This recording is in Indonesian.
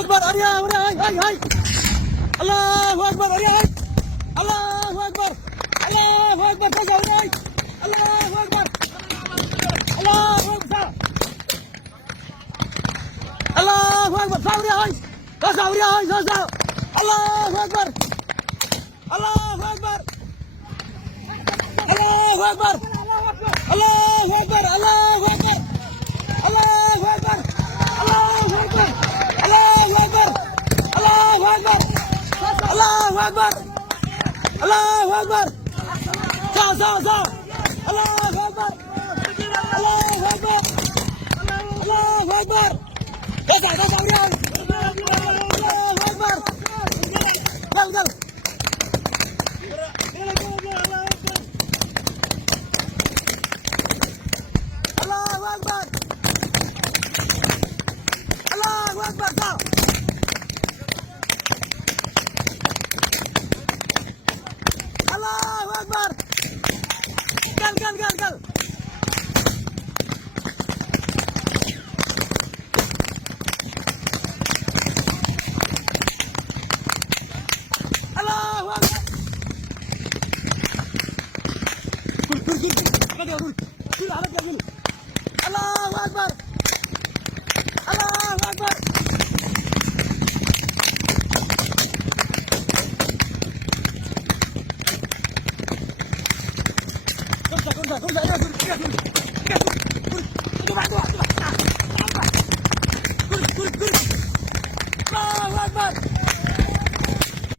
Akbar, Arya, hai, hai. Allahu Akbar, Arya, hai. Allahu Akbar. Allahu Akbar, Faisal, hai. Allahu Akbar. Allahu Akbar. Allahu Akbar, Sauri, hai. Sauri, hai, Sauri. Allahu Akbar. Allahu Akbar. Allahu Akbar. Allahu Akbar. Allahu Akbar. Allahu Akbar. Allahu Akbar. Allahu Akbar. Allahu Akbar. Allahu Akbar. Allahu Akbar. Sa. Allahu Akbar. Allahu Akbar. Allahu Akbar. Sa, Urian. Allahu Akbar. Gal. Allahu Akbar. Allahu Akbar. Sa. Allahu Akbar. Gal. Allahu Akbar. Dur, harap gel. Allahu Akbar. Allahu Akbar. Kursa, ya, dur. Coba.